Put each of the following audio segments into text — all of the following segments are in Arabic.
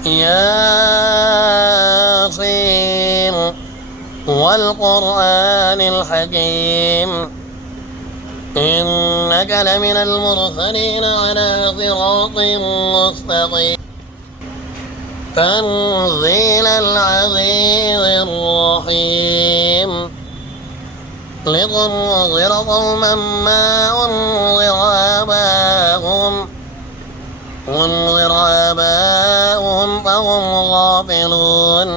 यासीन वल्कुरआन अलहकीम इन्नक लमिनल मुरसलीन अला सिरातिन मुस्तकीम तंज़ीलल अज़ीज़िर रहीम लितुनज़िर क़ौमन मा أنذر آباؤهم فهم غافلون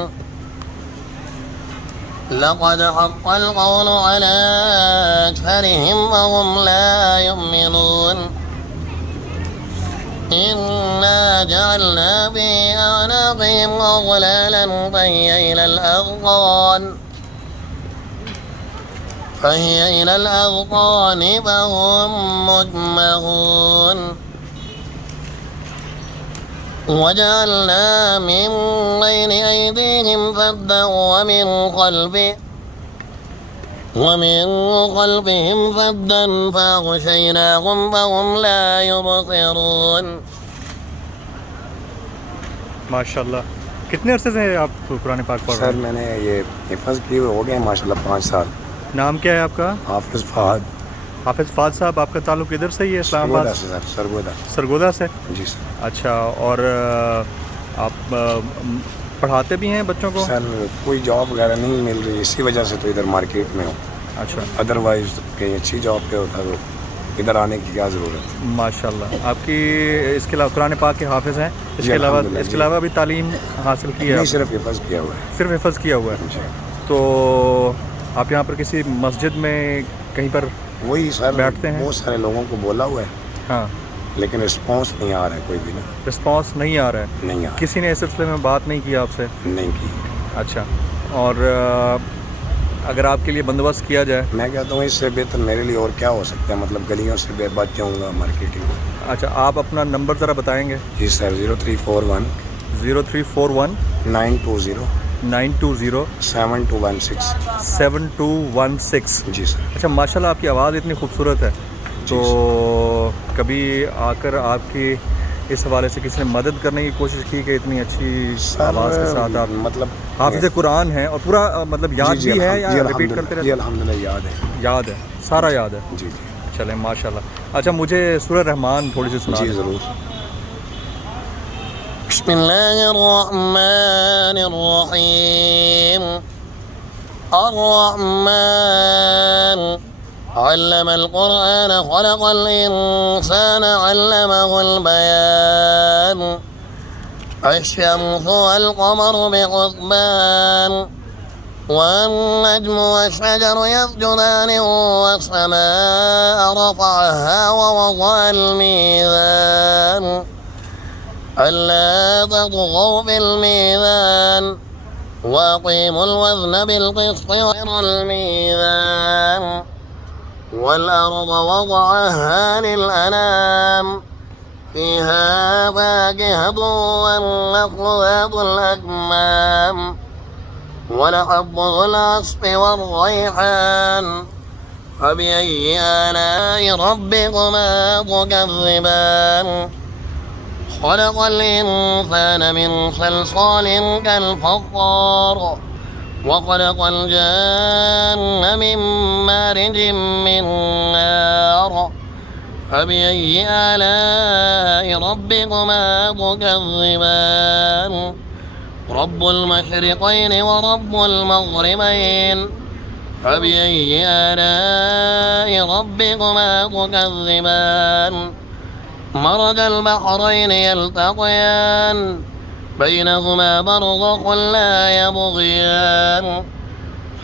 لقد حق القول على أكثرهم وهم لا يؤمنون إنا جعلنا في أعناقهم أغلالا فهي إلى الأذقان فهم مدمغون وجعلنا من بين أيديهم سدا ومن خلفهم سدا فأغشيناهم فهم لا يبصرون। माशाल्लाह। कितने अरसे से आप कुरान पाक पढ़ रहे सर हैं? मैंने ये हिफ़्ज़ किए हुए हो गए माशाल्लाह 5 साल। नाम क्या है आपका? हाफिज़ फ़हद। हाफिज़ फ़हद साहब, आपका ताल्लुक़ इधर से ही है, इस्लामाबाद सरगोदा से सर, सरगोदा से? जी सर। अच्छा, और आप पढ़ाते भी हैं बच्चों को? सर कोई जॉब वगैरह नहीं मिल रही, इसी वजह से तो इधर मार्केट में हूँ। अच्छा, अदरवाइज़ कहीं अच्छी जॉब पे होता तो इधर आने की क्या ज़रूरत है। माशाल्लाह। आपकी इसके अलावा कुरान पाक के हाफिज़ हैं, जी, इसके अल्हम्दुलिल्लाह, अलावा भी तालीम हासिल की है? नहीं, सिर्फ हिफ़्ज़ किया हुआ है। सिर्फ हिफ़्ज़ किया हुआ है। जी। तो आप यहाँ पर किसी मस्जिद में कहीं पर वही सर बैठते हैं? बहुत सारे लोगों को बोला हुआ है हाँ, लेकिन रिस्पॉन्स नहीं आ रहा है कोई भी ना, रिस्पॉन्स नहीं आ रहा है? नहीं आ किसी ने इस सिलसिले में बात नहीं की आपसे? नहीं की। अच्छा, और अगर आपके लिए बंदोबस्त किया जाए? मैं कहता हूँ इससे बेहतर मेरे लिए और क्या हो सकता है, मतलब गलियों से बच जाऊँगा मार्केटिंग। अच्छा, आप अपना नंबर ज़रा बताएंगे? जी सर, 0341 0341 920 920 7216। 7216। जी सर। अच्छा, माशाल्लाह आपकी आवाज़ इतनी खूबसूरत है, तो कभी आकर आपकी इस हवाले से किसी ने मदद करने की कोशिश की कि इतनी अच्छी आवाज़ के साथ आप मतलब हाफिज़ कुरान है और पूरा मतलब याद भी है या रिपीट करते जी रहते? अल्हम्दुलिल्लाह याद है। याद है, सारा याद है। जी जी चलें, माशाल्लाह। अच्छा, मुझे सूरह रहमान थोड़ी सी सुना जी दें। ज़रूर। बिस्मिल्लाहिर्रहमानिर्रहीम अर्रहमान अल्लमल कुरआन खलक़ल इंसान अल्लमहुल बयान अश्शम्सु वल क़मरु बिहुस्बान والنجم والشجر يسجدان والسماء رفعها ووضع الميزان ألا تطغوا في الميزان وأقيموا الوزن بالقسط وزن الميزان والأرض وضعها للأنام فيها فاكهة والنخل ذات الأكمام ولحب ذو العصف والريحان فبأي آلاء ربكما تكذبان خلق الإنسان من صلصال كالفخار وخلق الجان من مارج من نار فبأي آلاء ربكما تكذبان رب المشرقين ورب المغربين فبأي آلاء ربكما تكذبان مرج البحرين يلتقيان بينهما برزخ لا يبغيان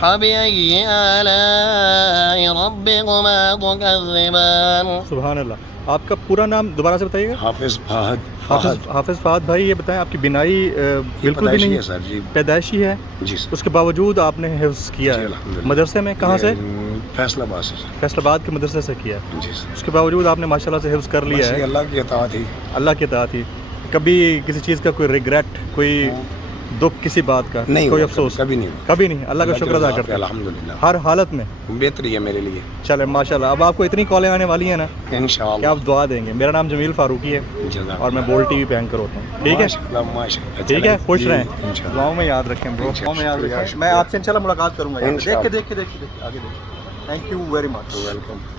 فبأي آلاء ربكما تكذبان। सुभान अल्लाह। आपका पूरा नाम दोबारा से बताइएगा? हाफिज़ फ़हद। हाफिज़ फ़हद भाई, ये बताएं आपकी बिनाई बिल्कुल भी नहीं है सर जी। पैदाइशी है? जी सर। उसके बावजूद आपने हिफ्ज़ किया जी, है अल्हम्दुलिल्लाह। मदरसे में? कहाँ से? फैसलाबाद से सर। फैसलाबाद के मदरसे से किया है। जी सर। उसके बावजूद आपने माशाल्लाह से हिफ्ज़ कर लिया बस ये है। अल्लाह की अताअत ही। अल्लाह की अताअत ही। कभी किसी चीज़ का कोई रिग्रेट, कोई दुख किसी बात का, नहीं कोई हुआ, अफसोस कभी नहीं हुआ। कभी नहीं, अल्लाह का शुक्र अदा करते हैं अल्हम्दुलिल्लाह, हर हालत में। बेहतरी है मेरे लिए चले माशाल्लाह, अब आपको इतनी कॉलें आने वाली हैं ना कि इंशाअल्लाह। आप दुआ देंगे। मेरा नाम जमील फारूकी है जज़ाक और मैं बोल टीवी पे एंकर होता हूँ। ठीक है, माशाअल्लाह, ठीक है, खुश रहें, इंशाअल्लाह। दुआओं में याद रखें ब्रो, दुआओं में याद रखें। मैं आपसे इंशाल्लाह मुलाकात करूँगा, देख के इंशाअल्लाह। आगे देख। Thank you very much. Welcome.